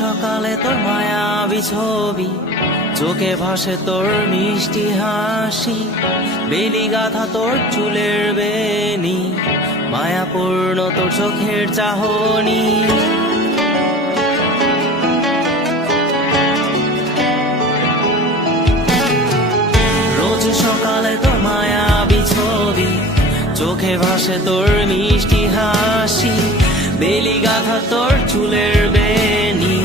সকালে তোর মায়াবী ছবি, চোখে ভাসে তোর মিষ্টি হাসি, বেলি গাথা তোর চুলের বেনি, মায়াপূর্ণ তোর চোখের চাহনি। রোজ সকালে তোর মায়াবী ছবি, চোখে ভাসে তোর মিষ্টি হাসি, বেলি গাথা তোর চুলের বেনি,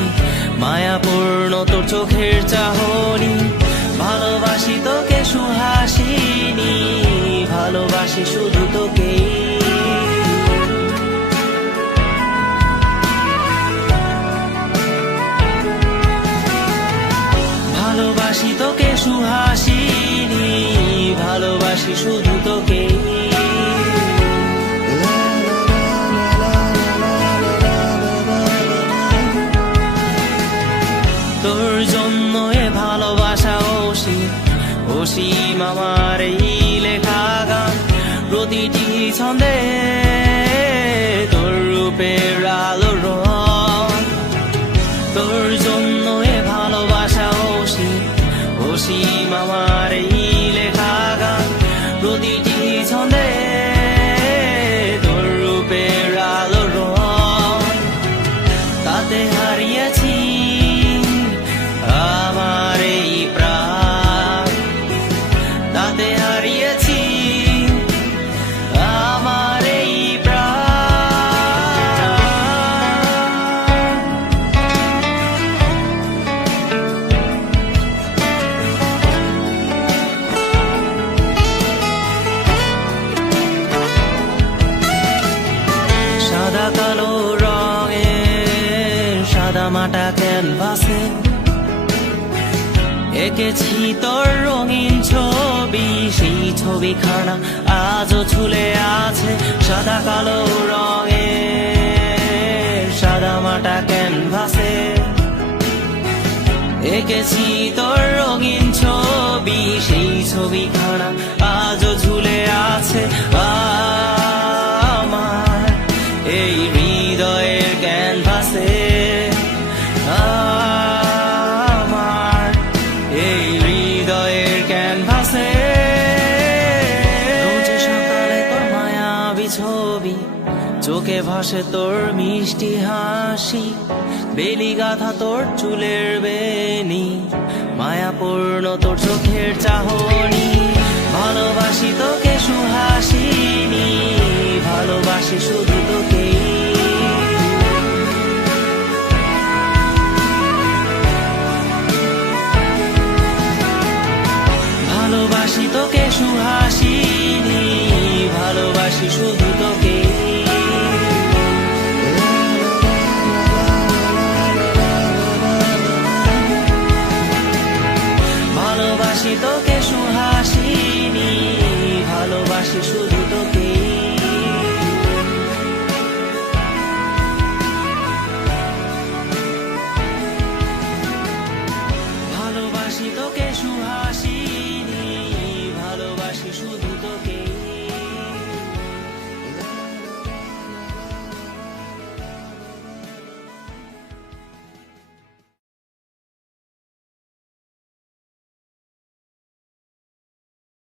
মায়াপূর্ণ তোর চোখের চাহনি। ভালোবাসি তোকে সুহাসিনী, ভালোবাসি শুধু তোকেই। ভালোবাসি তোকে সুহাসিনী, ভালোবাসি শুধু তোকেই। তোর জন্য এ ভালোবাসা অসীম, অসীম আমার এই লেখা গান, প্রতিটি ছন্দে তোর রূপের আলো রং। তোর জন্য এ ভালোবাসা অসীম, অসীম আমার এই লেখা গান, প্রতিটি ছন্দে তোর রূপের আলো রং। তাতে হারিয়েছি আমার এই প্রাণ, তাতে হারিয়েছি আমার এই প্রাণ। সাদা কালো রঙের সাদা মাটা ক্যানভাসে এঁকেছি তোর রঙিন ছবি, সেই ছবিখানা আজও ঝুলে আছে। সাদা কালো রঙের সাদা মাটা ক্যানভাসে এঁকেছি তোর রঙিন ছবি, সেই ছবিখানা আজও ঝুলে আছে আমার এই হৃদয়ের ক্যানভাসে। আমার এই হৃদয়ের ক্যানভাসে রোজ সকালে তোর মায়াবী ছবি, চোখে ভাসে তোর মিষ্টি হাসি, বেলি গাথা তোর চুলের বেনি, মায়াপূর্ণ তোর চোখের চাহনি। ভালোবাসি তোকে সুহাসিনী, ভালোবাসি শুধু তোকেই। ভালোবাসি তোকে সুহাসিনী,